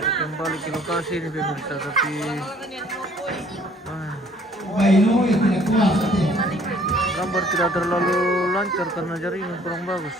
kembali ke lokasi ini pemirsa, tapi gambar tidak terlalu lancar karena jaringan kurang bagus.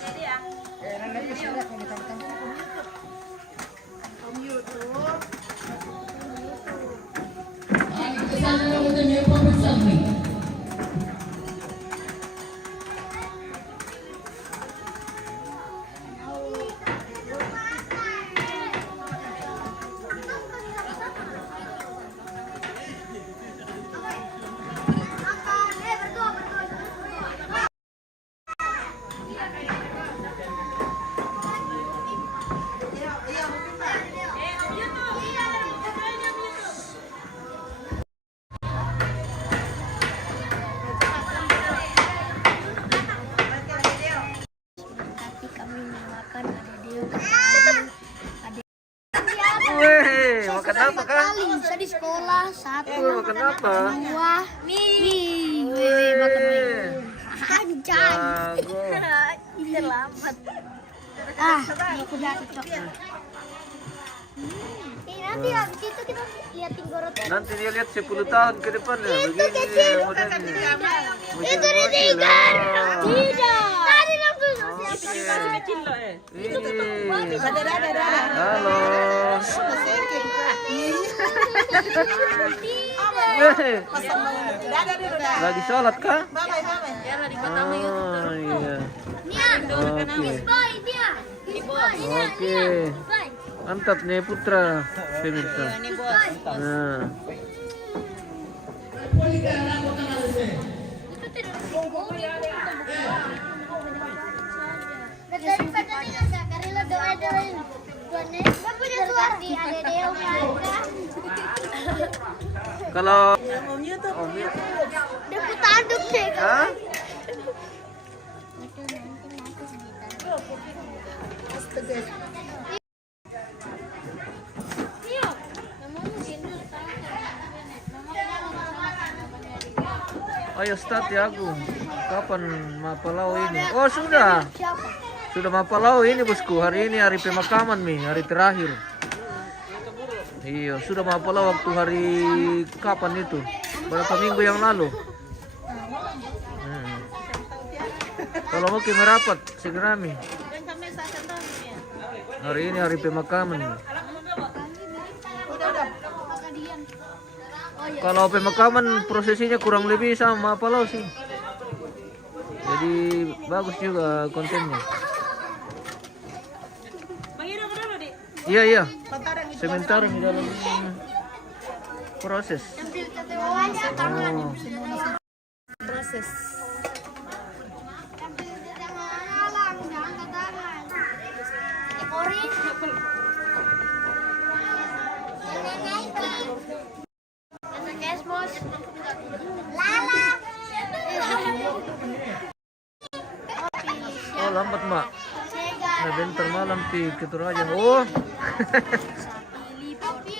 Weh, makan apa kan? Bisa di sekolah satu. Makan apa? Dua. Mie. Wih, makan mie. Anjay. Terlambat. Aku udah cocok. Nanti habis itu kita lihat tenggorokan. Nanti dia lihat 10 tahun ke depan ya. Begini modelnya. Itu di tiga. Tidak. Tadi langsung. Halo. Lagi sholat kah? Oh iya. Oke. Mantap nih Putra pemirsa. Nah. Kalau ayo start ya aku. Kapan Mapalau ini? Oh sudah. Sudah Mapalau ini bosku. Hari ini hari pemakaman nih, hari terakhir. Iya, sudah Mapalau waktu hari kapan itu? Berapa minggu yang lalu? Kalau mau ke merapat segera nih. Hari ini hari pemakaman nih. Kalau pemakaman prosesinya kurang lebih sama Mapalau sih. Jadi bagus juga kontennya. Iya. Sementara di dalam proses. Proses. Oh lambat mak. Nah bentar malam pi keturajan. Oh.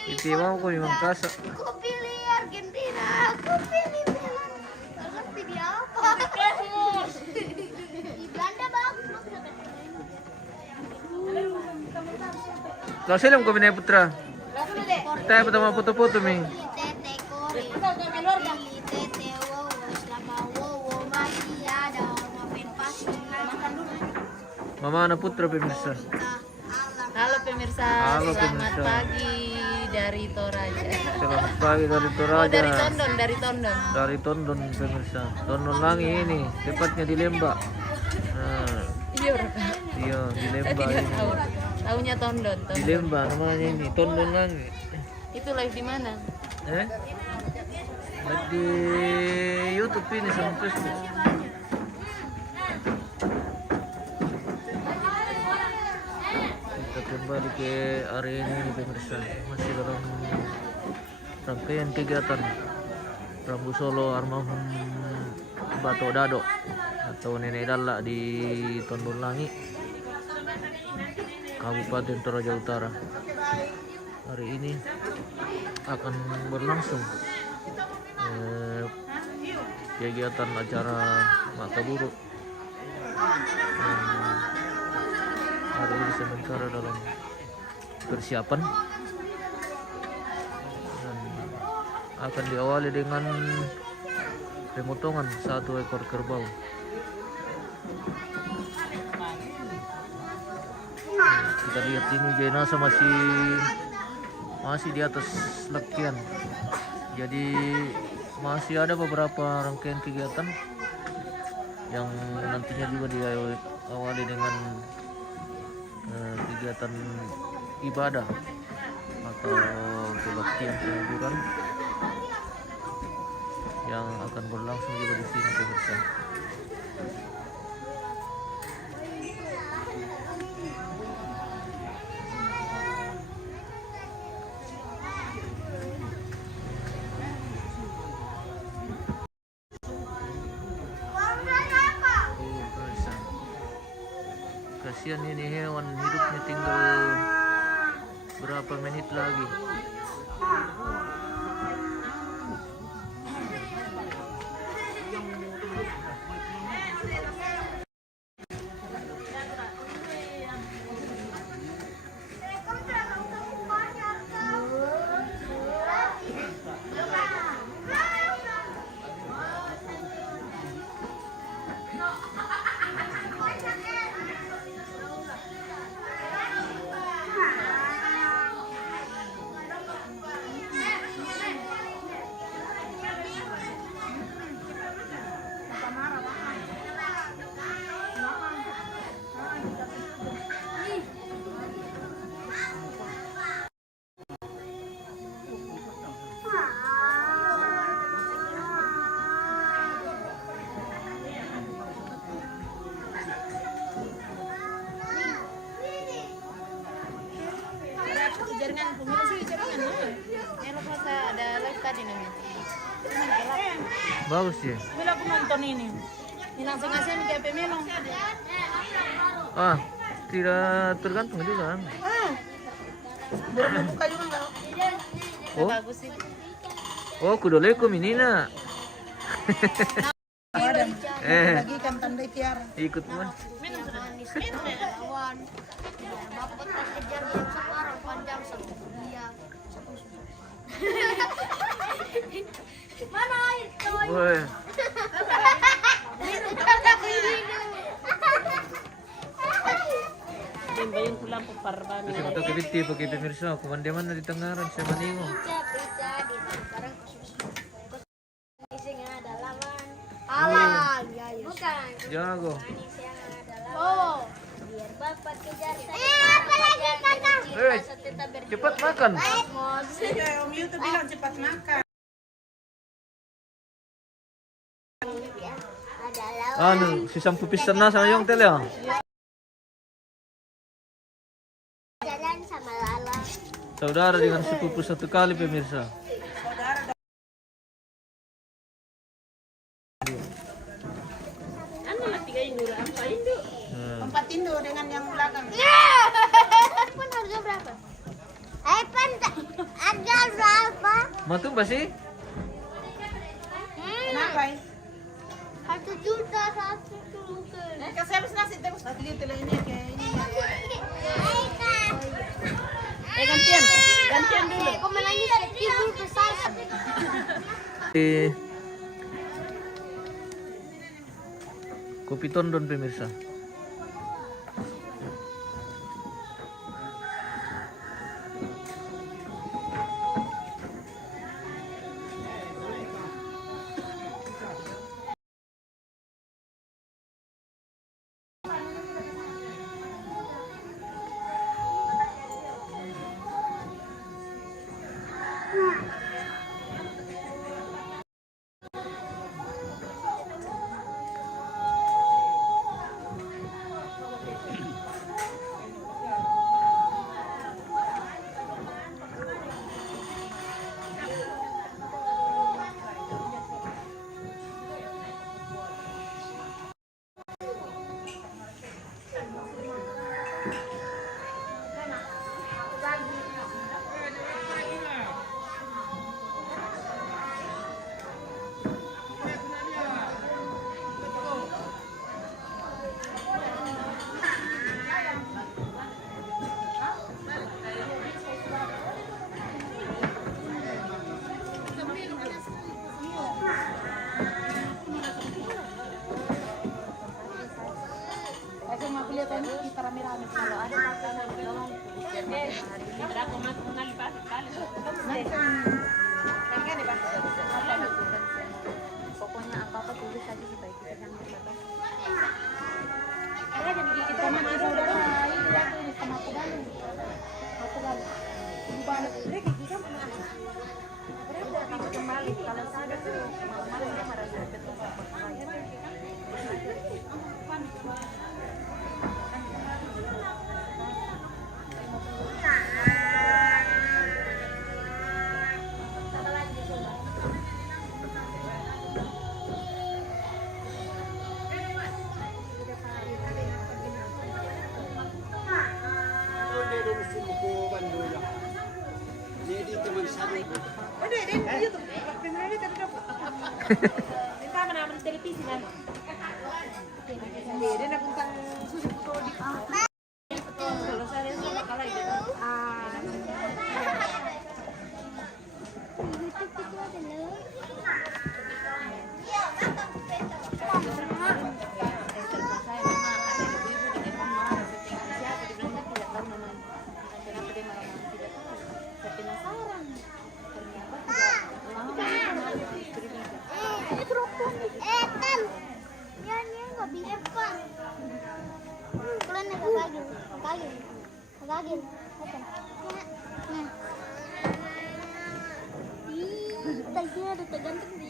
Itu mau ko yung kasa. Aku pilih Argentina. Aku pilih Milan. Gak ngerti dia apa. Di Belanda bagus. Kau film kau Binay Putra. Tayo pertama foto-foto mi. Mama anak Putra pemirsa. Halo pemirsa, Halo, selamat pemirsa. pagi dari Toraja. Selamat pagi dari Toraja. Oh, dari Tondon, dari Tondon. Dari Tondon pemirsa. Tondon Langi ini, tepatnya di Lembak. Nah, Iya, iya di saya Lembak tidak ini. tahu. Tahunya Tondon, Di Tondon. Lembak namanya ini, Tondon Langi. Itu live di mana? Di YouTube ini sama Facebook. Kita kembali ke area ini pemirsa, masih dalam rangkaian kegiatan Rambu Solo Almarhum Bato Dado atau Nenek Dalla di Tondon Langi, Kabupaten Toraja Utara. Hari ini akan berlangsung kegiatan acara Makaburu. Hari ini sementara dalam persiapan akan diawali dengan pemotongan 1 ekor kerbau. Kita lihat ini jenazah masih di atas lekian. Jadi masih ada beberapa rangkaian kegiatan yang nantinya juga diawali dengan kegiatan ibadah atau kebaktian penguburan yang akan berlangsung juga di sini pemirsa. Kasihan ini hewan, hidupnya tinggal berapa menit lagi. Jaringan pemirsa sih jaringan. Enak masa ada live tadi namanya. Bagus ya. Bila aku nonton ini. Ini langsung ngasih ke HP Melo. Ah, tidak tergantung juga kan. Belum buka juga enggak? Oh, Bagus sih. oh kudoleku minina. Lagi kan tanda tiara. Ikut mah. Manis lawan. Bapak tak kejar yang sekarang panjang satu dia. Mana itu? Woi, Bayang pulang ke Parban. bisa betul kebiti pakai pemirsa. Kumanda mana di Tengaran saya maningo. Sekarang isinya ada lawan. Alan, ya ya. Bukan. Jago. Manis yang ada lawan. Oh, Biar bapak kejar saya. Apa lagi kakak? Cepat makan. Om Yu tuh bilang cepat makan. Ada lawan. Anu, si sampu pisan na sama yung tele. Jalan sama lawan. Saudara dengan sepupu satu kali pemirsa. Anu lah 3 induk, apa induk? 4 induk dengan yang belakang. Pun harga berapa? Harga berapa? Matung ba sih? Kenapa? 1 juta, 1 juta. Kasi habis nasi terus lagi dito lang ini kayak ini. Gantian dulu. Kau menangis ibu besar. Kopi tondon pemirsa. Berapa mas mengali pas kali. Kan di pas. Pokoknya apa-apa tulis aja supaya kita jangan berkata. Karena jadi kita masih saudara ini ya tulis sama aku baru. Aku baru. Bukan mereka kita berapa kembali kalau saya tuh malam-malam dia marah betul. Jadi teman saya Ada di YouTube. Kamera ini tapi dapat. Kita menaman televisi kan. Dia nak tentang susu foto di. Kalau saya suka kalah itu.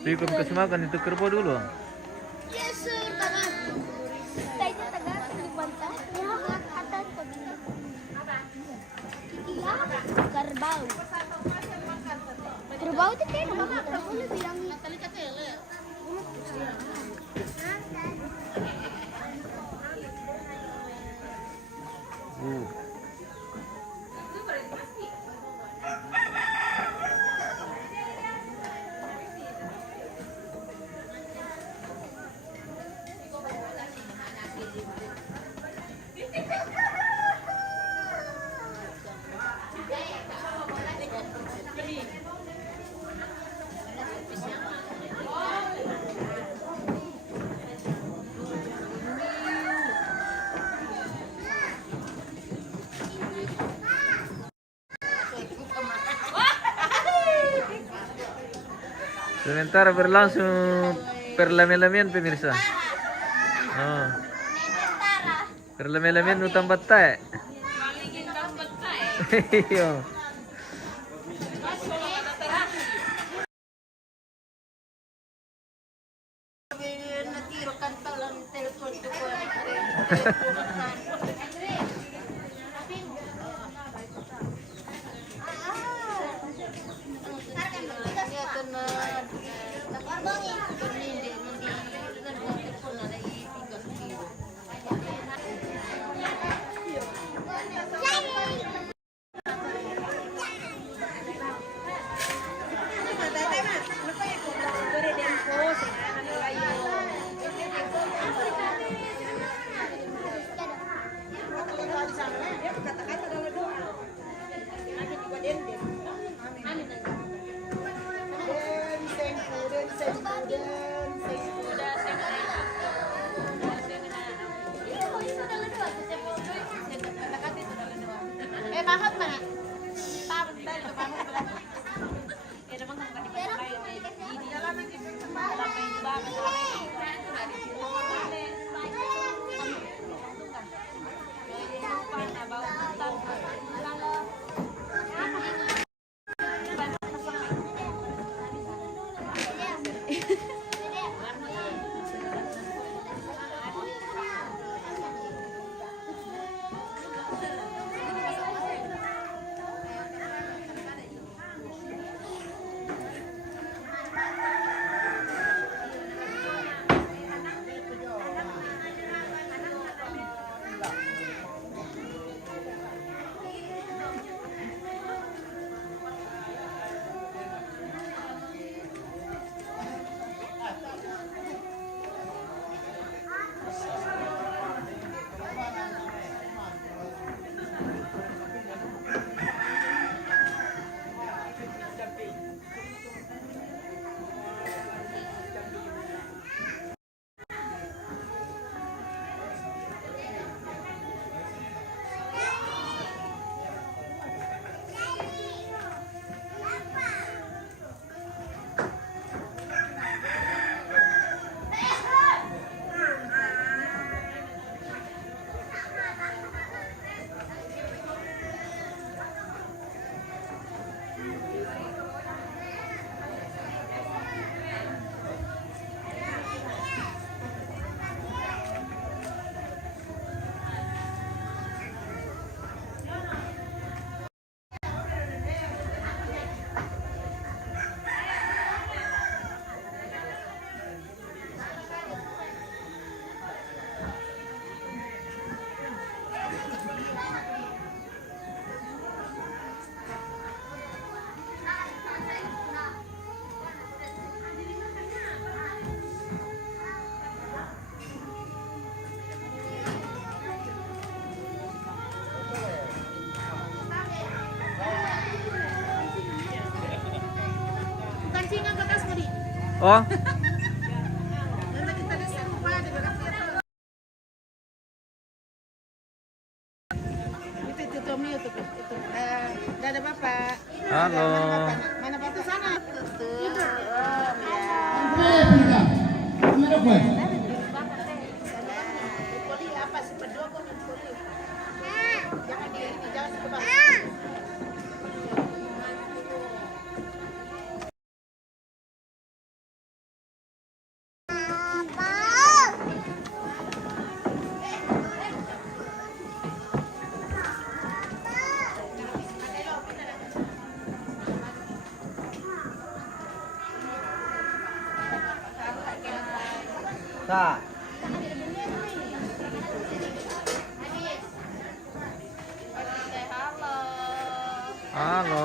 Bikon kasih makan itu kerbau dulu. Yes, tangan. Tanya tergantung di pantai. Ya, atas begini. Iya, kerbau. Kerbau itu kayak nama kerbau lebih yang tali kecil ya. Sementara berlangsung perlame-lamean pemirsa. Oh. Perlame-lamean nu tambat tae. Iya. Kancingan ke tas tadi. Oh, Nanti kita desain lupa di belakang dia. Itu Tommy itu. Udah ada Bapak. halo. Mana Bapak sana? Itu. Poli apa sih berdua kok poli. Jangan di ini, jangan ke bawah. Sa. Halo.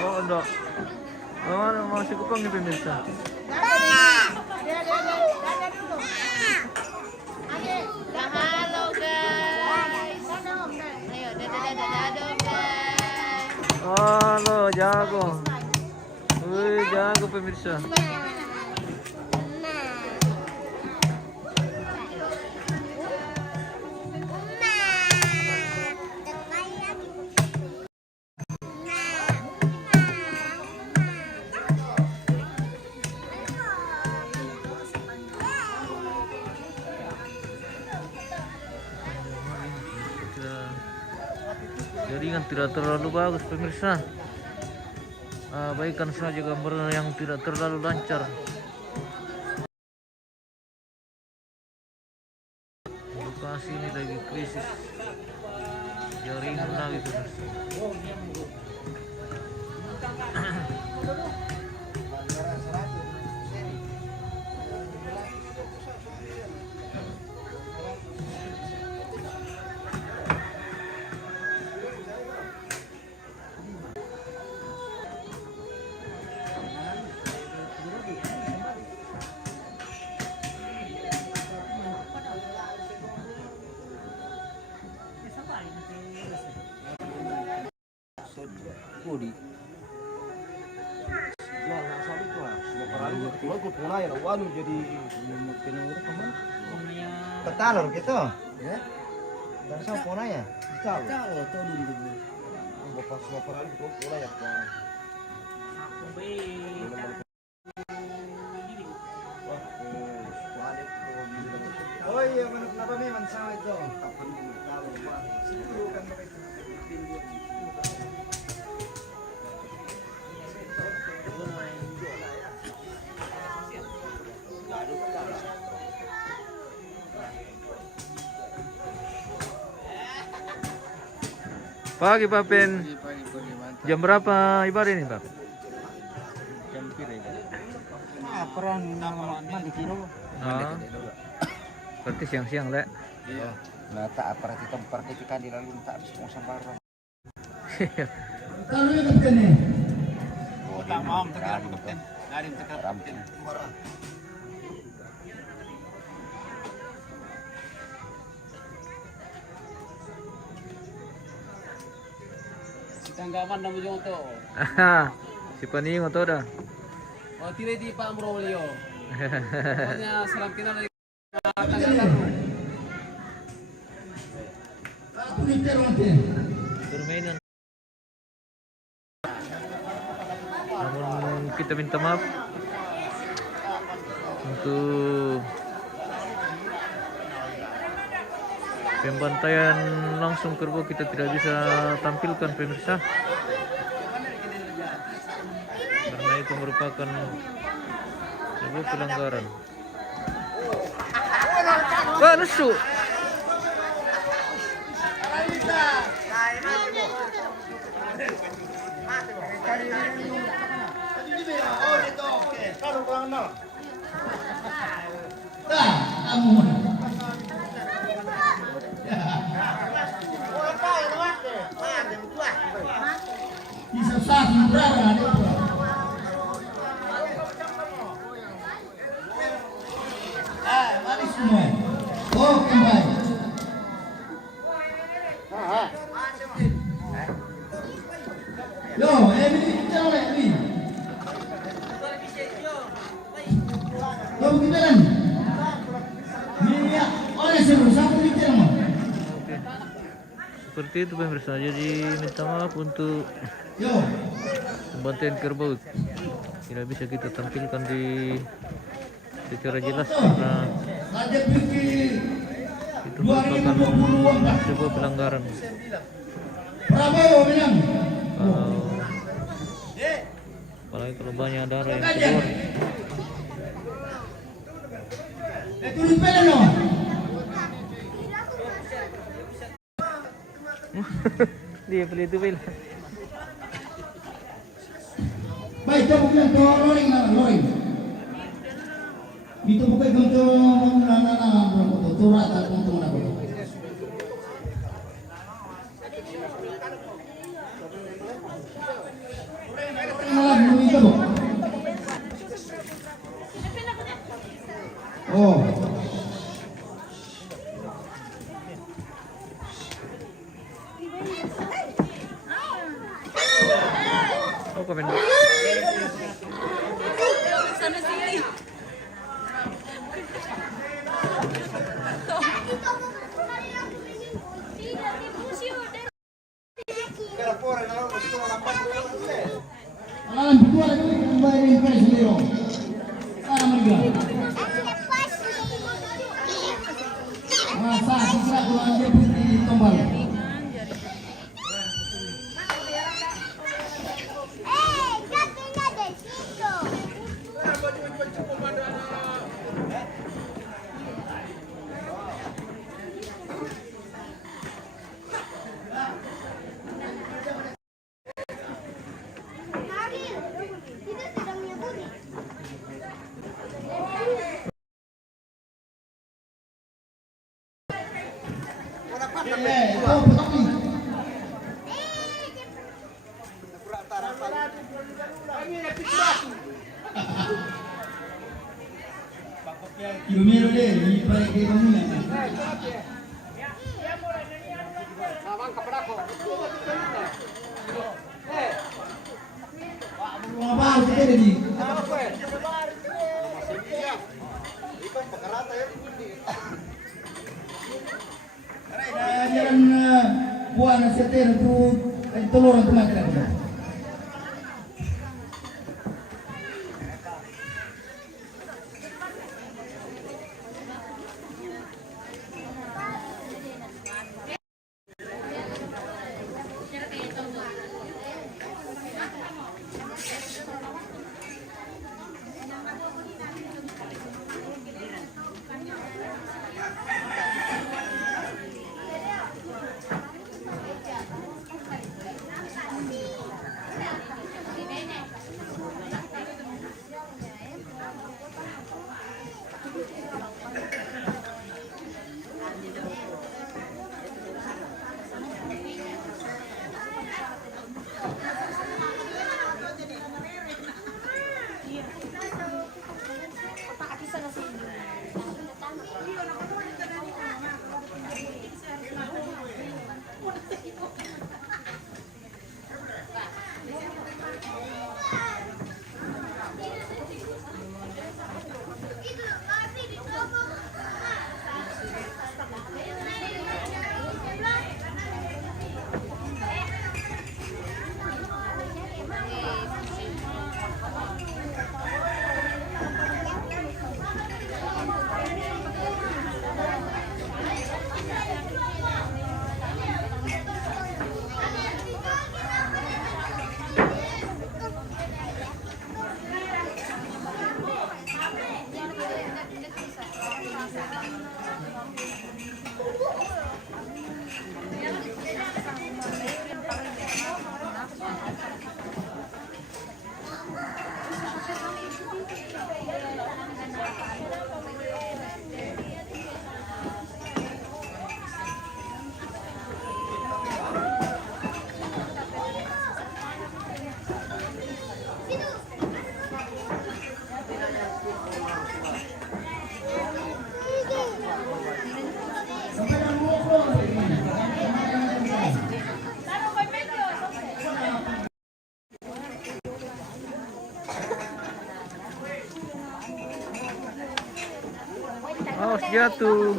Oh, enggak. Oh, masih kupang nih pemirsa. Halo guys. Ayo, dadah dong guys. Halo, jago. Wih, jago pemirsa. jaringan tidak terlalu bagus pemirsa. Abaikan saja gambar yang tidak terlalu lancar. Lokasi ini lagi krisis jaringan lagi pemirsa. Kodi. Jangan asal itu lah. Cuma aku pernah ya, walu jadi kena urut kaman. Ketalor gitu. Ya. Dan saya pernah ya. Tahu tahu dulu. Bapak semua pernah itu pernah ya. Oh iya, kenapa memang sama itu? Pagi Pak Pen. Jam berapa ibadah ini Pak? Jam pira itu? Peran mandi kilo. Berarti siang-siang lek. Iya. Nah, tak aparat itu perhatikan di lalu tak habis mau sambaran. Kalau ini kapten nih. Oh, tak mau tekan kapten. Ngarim tekan Ramping. Tanggaman namu jong to. Si Paning atau dah. Oh tidak di Pak Amrolio. Pokoknya salam kenal dari tanggapan. Aku nyetir nanti. Permainan. Namun kita minta maaf untuk pembantaian langsung kerbau kita tidak bisa tampilkan pemirsa karena itu merupakan sebuah pelanggaran. Wah, lesu. Dah, kamu. Bisa satu berapa ada? Mari semua. Oh, kembali. Yo, ini kita oleh ini. Yo, kita kan. Ini oleh seluruh satu kita mah. Oke. Seperti itu pemirsa. Jadi minta maaf untuk Yo. pembantaian kerbau tidak bisa kita tampilkan secara jelas karena Ada pikir itu merupakan sebuah pelanggaran. Prabowo bilang. Apalagi kalau banyak darah yang keluar. Turun pela no. Dia beli itu bil. Baik, kita bukan to loring na loring. Dito bukan to na tura ta to na ko. Malam dulu itu. Oh. Oh, komen. Alam berdua lagi kembali ke sendiri. Cara mereka. Masa kita kurang lebih kembali. Numero deh, di balik bangunan. Apa kita di? Jalan buah nasi itu telur untuk makan. Awas jatuh.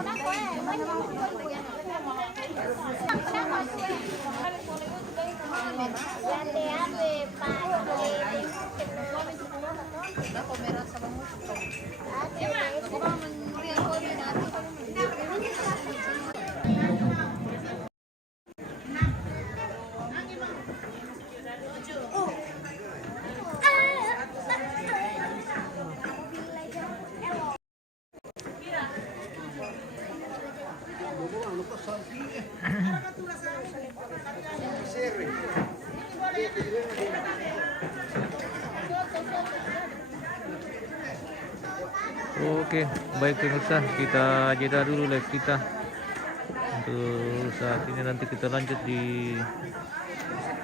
Oke, baik pemirsa, kita jeda dulu live kita. Untuk saat ini nanti kita lanjut di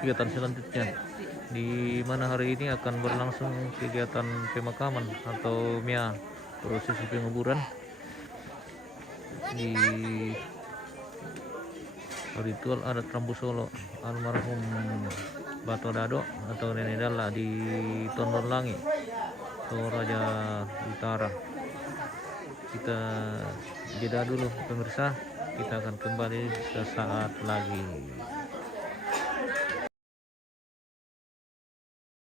kegiatan selanjutnya, di mana hari ini akan berlangsung kegiatan pemakaman atau MIA, prosesi penguburan di ritual adat Rambu Solo almarhum Bato Dado atau Nenek Dalla di Tondorlangi, Toraja Utara. Kita jeda dulu pemirsa, kita akan kembali sesaat lagi.